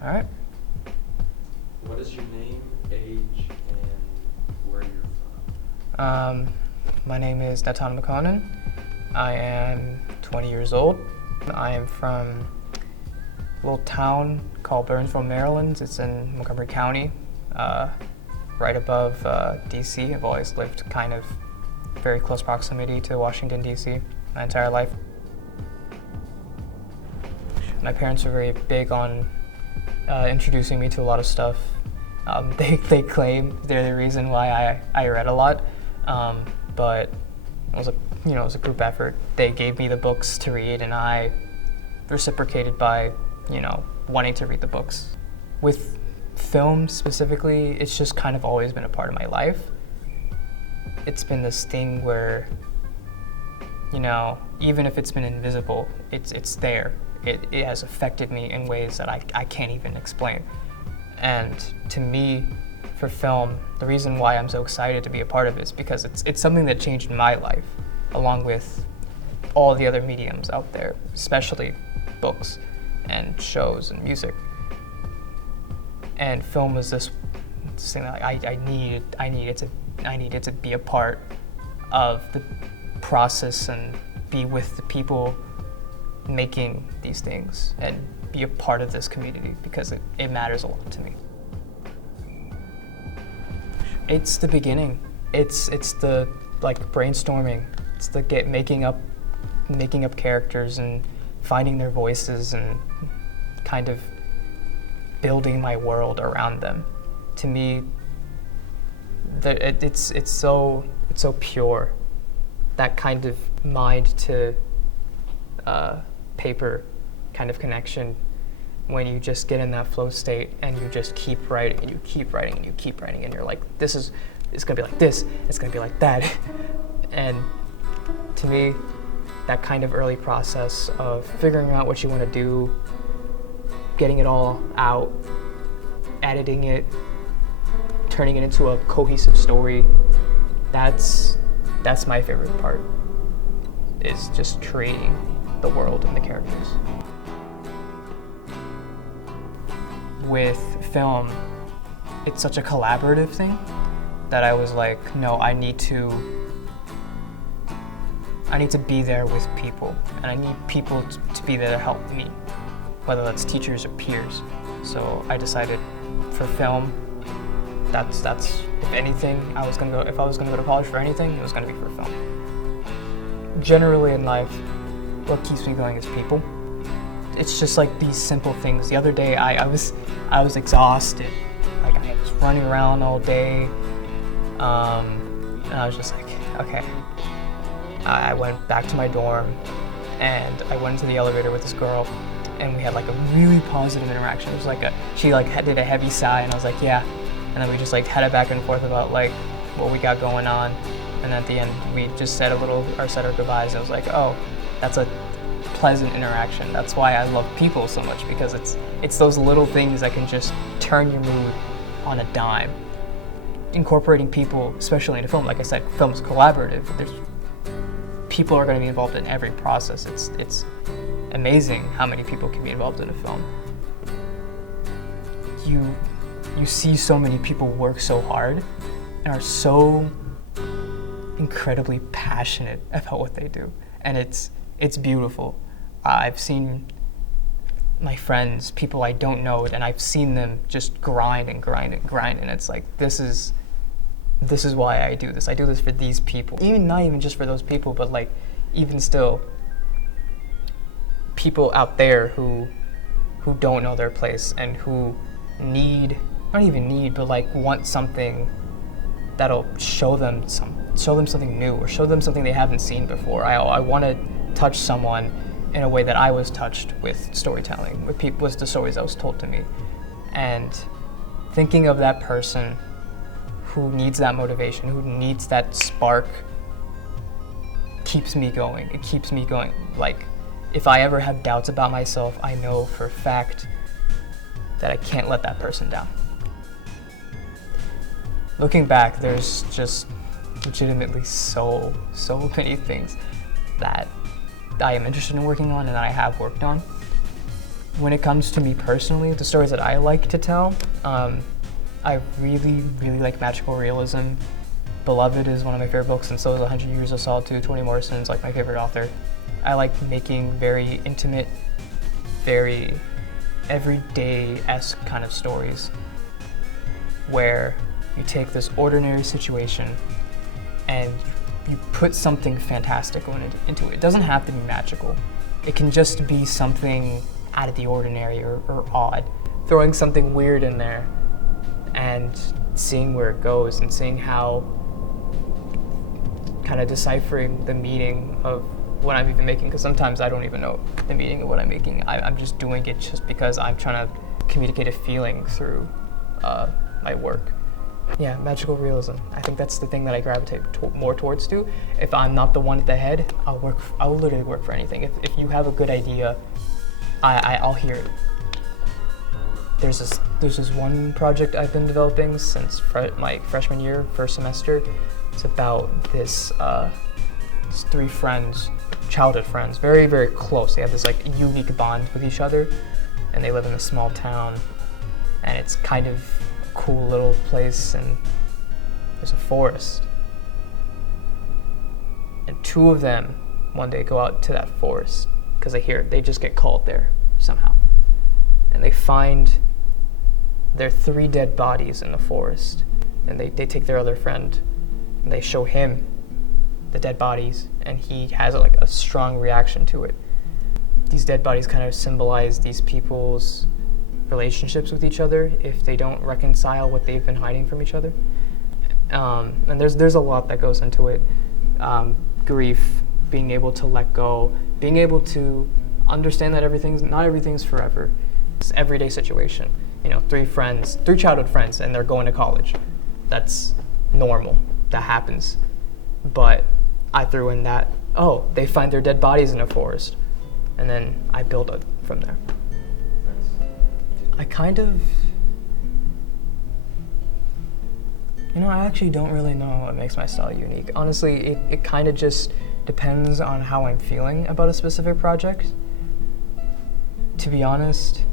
All right. What is your name, age, and where you're from? My name is Natan McConan. I am 20 years old. I am from a little town called Burnsville, Maryland. It's in Montgomery County, right above DC. I've always lived kind of very close proximity to Washington, DC my entire life. My parents were very big on introducing me to a lot of stuff. They claim they're the reason why I read a lot, but it was a group effort. They gave me the books to read, and I reciprocated by wanting to read the books. With film specifically, it's just kind of always been a part of my life. It's been this thing where even if it's been invisible, it's there. It has affected me in ways that I can't even explain. And to me, for film, the reason why I'm so excited to be a part of it is because it's something that changed my life, along with all the other mediums out there, especially books and shows and music. And film is this thing that I needed to be a part of the process and be with the people making these things and be a part of this community because it matters a lot to me. It's the beginning. It's the brainstorming. It's the making up characters and finding their voices and kind of building my world around them. To me, it's so pure. That kind of mind to paper kind of connection when you just get in that flow state and you just keep writing and you keep writing and you keep writing and you're like, it's gonna be like this, it's gonna be like that. And to me, that kind of early process of figuring out what you want to do, getting it all out, editing it, turning it into a cohesive story, that's my favorite part, is just creating the world and the characters. With film, it's such a collaborative thing that I was like, no, I need to be there with people, and I need people to be there to help me, whether that's teachers or peers. So I decided for film, that's if anything, if I was gonna go to college for anything, it was gonna be for film. Generally in life, what keeps me going is people. It's just like these simple things. The other day, I was exhausted. Like I was running around all day, and I was just like, okay. I went back to my dorm, and I went into the elevator with this girl, and we had like a really positive interaction. It was like she did a heavy sigh, and I was like, yeah. And then we just headed back and forth about like what we got going on, and at the end we just said our goodbyes. And I was like, oh, that's a pleasant interaction. That's why I love people so much, because it's those little things that can just turn your mood on a dime. Incorporating people, especially into film, like I said, film's collaborative. People are going to be involved in every process. It's amazing how many people can be involved in a film. You see so many people work so hard and are so incredibly passionate about what they do, and it's beautiful. I've seen my friends, people I don't know, and I've seen them just grind and grind and grind, and it's like, this is why I do this. I do this for these people. Not even just for those people, but even still, people out there who don't know their place and who want something that'll show them something new, or show them something they haven't seen before. I want to touch someone in a way that I was touched with storytelling, with the stories that was told to me. And thinking of that person who needs that motivation, who needs that spark, keeps me going. It keeps me going. Like, if I ever have doubts about myself, I know for a fact that I can't let that person down. Looking back, there's just legitimately so many things that I am interested in working on and that I have worked on. when it comes to me personally, the stories that I like to tell, I really, really like magical realism. Beloved is one of my favorite books, and so is 100 Years of Solitude. Toni Morrison's like my favorite author. I like making very intimate, very everyday-esque kind of stories where you take this ordinary situation and you put something fantastical into it. It doesn't have to be magical. It can just be something out of the ordinary or odd. Throwing something weird in there and seeing where it goes and seeing how, kind of deciphering the meaning of what I'm even making, because sometimes I don't even know the meaning of what I'm making. I'm just doing it just because I'm trying to communicate a feeling through my work. Yeah, magical realism. I think that's the thing that I gravitate more towards too. If I'm not the one at the head, I'll literally work for anything. If you have a good idea, I'll hear it. There's this one project I've been developing since my freshman year, first semester. It's about this three friends, childhood friends, very, very close. They have this like unique bond with each other, and they live in a small town, and it's kind of a cool little place, and there's a forest. And two of them one day go out to that forest because they just get called there somehow. And they find their 3 dead bodies in the forest. And they take their other friend and they show him the dead bodies, and he has like a strong reaction to it. These dead bodies kind of symbolize these people's relationships with each other if they don't reconcile what they've been hiding from each other. And there's a lot that goes into it. Grief, being able to let go, being able to understand that not everything's forever. It's an everyday situation. 3 childhood friends, and they're going to college. That's normal. That happens. But I threw in that, they find their dead bodies in a forest. And then I build it from there. I actually don't really know what makes my style unique. Honestly, it kind of just depends on how I'm feeling about a specific project. To be honest,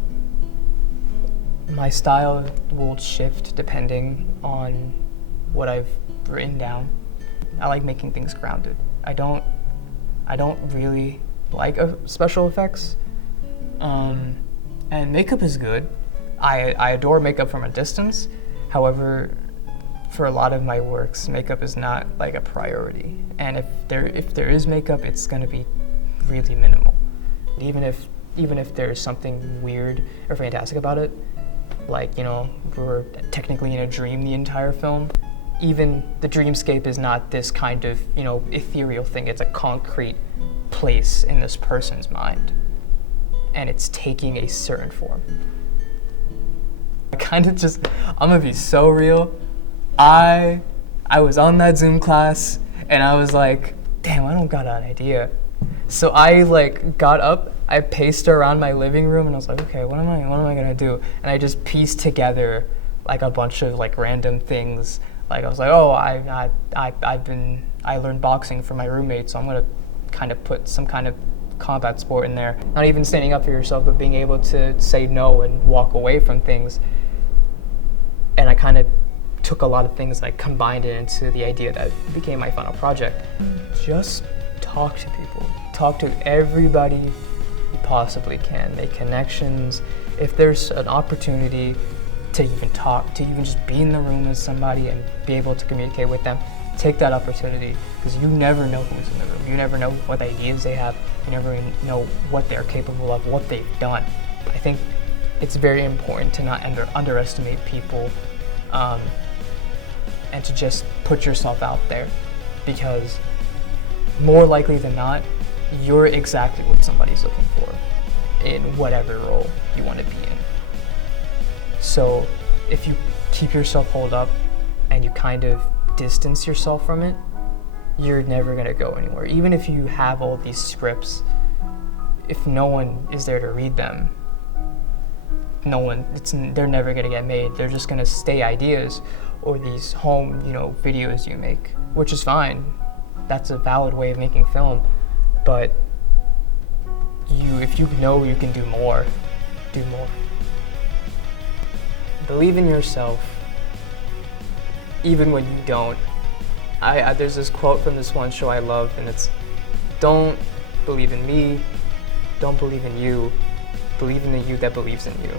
my style will shift depending on what I've written down. I like making things grounded. I don't really like special effects. And makeup is good. I adore makeup from a distance. However, for a lot of my works, makeup is not like a priority. And if there is makeup, it's gonna be really minimal. Even if there's something weird or fantastic about it, like, we're technically in a dream the entire film. Even the dreamscape is not this kind of, ethereal thing. It's a concrete place in this person's mind. And it's taking a certain form. I'm gonna be so real. I was on that Zoom class and I was like, damn, I don't got an idea. So I got up, I paced around my living room, and I was like, okay, what am I gonna do? And I just pieced together a bunch of random things. I was like, I learned boxing from my roommate, so I'm gonna kind of put some kind of combat sport in there. Not even standing up for yourself, but being able to say no and walk away from things. And I kind of took a lot of things and I combined it into the idea that became my final project. Just talk to people. Talk to everybody you possibly can. Make connections. If there's an opportunity to even talk, to even just be in the room with somebody and be able to communicate with them, take that opportunity, because you never know who's in the room. You never know what ideas they have. You never know what they're capable of, what they've done. I think it's very important to not underestimate people, and to just put yourself out there, because more likely than not, you're exactly what somebody's looking for in whatever role you want to be in. So if you keep yourself holed up and you kind of distance yourself from it, you're never going to go anywhere. Even if you have all these scripts, if no one is there to read them, they're never going to get made. They're just going to stay ideas or these home, videos you make, which is fine. That's a valid way of making film. But if you know you can do more, do more. Believe in yourself, even when you don't. There's this quote from this one show I love, and it's, don't believe in me, don't believe in you, believe in the you that believes in you.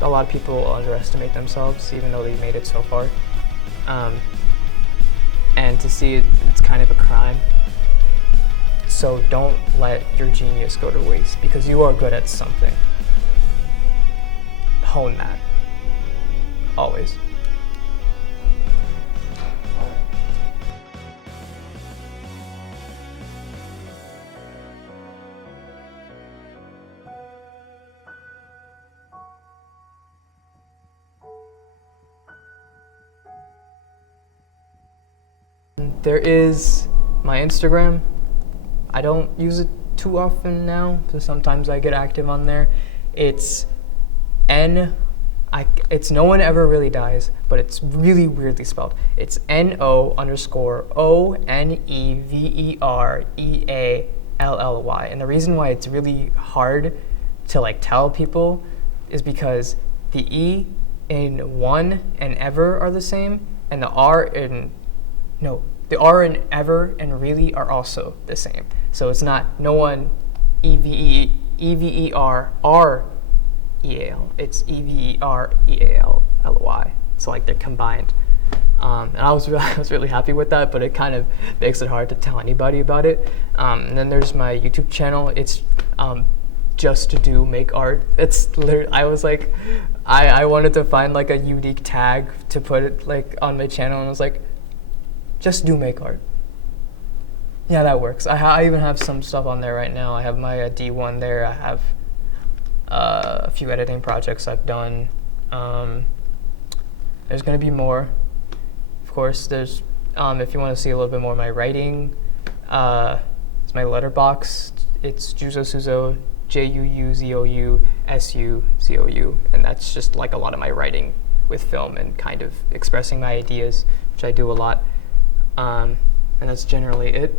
A lot of people underestimate themselves, even though they made it so far. And to see it, it's kind of a crime. So don't let your genius go to waste, because you are good at something. Hone that. Always. There is my Instagram. I don't use it too often now, so sometimes I get active on there. It's it's No One Ever Really Dies, but it's really weirdly spelled. It's NO_ONEVEREALLY. And the reason why it's really hard to like tell people is because the E in one and ever are the same, and the R in ever and really are also the same. So it's not no one EVERREAL. It's EVEREALLY. So like they're combined. And I was really happy with that, but it kind of makes it hard to tell anybody about it. And then there's my YouTube channel. It's just to do make art. It's literally, I was like, I wanted to find like a unique tag to put it like on my channel, and I was like, just do make art. Yeah, that works. I even have some stuff on there right now. I have my D1 there. I have a few editing projects I've done. There's gonna be more. Of course, there's, if you want to see a little bit more of my writing, it's my letterbox. It's Juzo Suzo, JUUZOUSUZOU, and that's just like a lot of my writing with film and kind of expressing my ideas, which I do a lot. And that's generally it.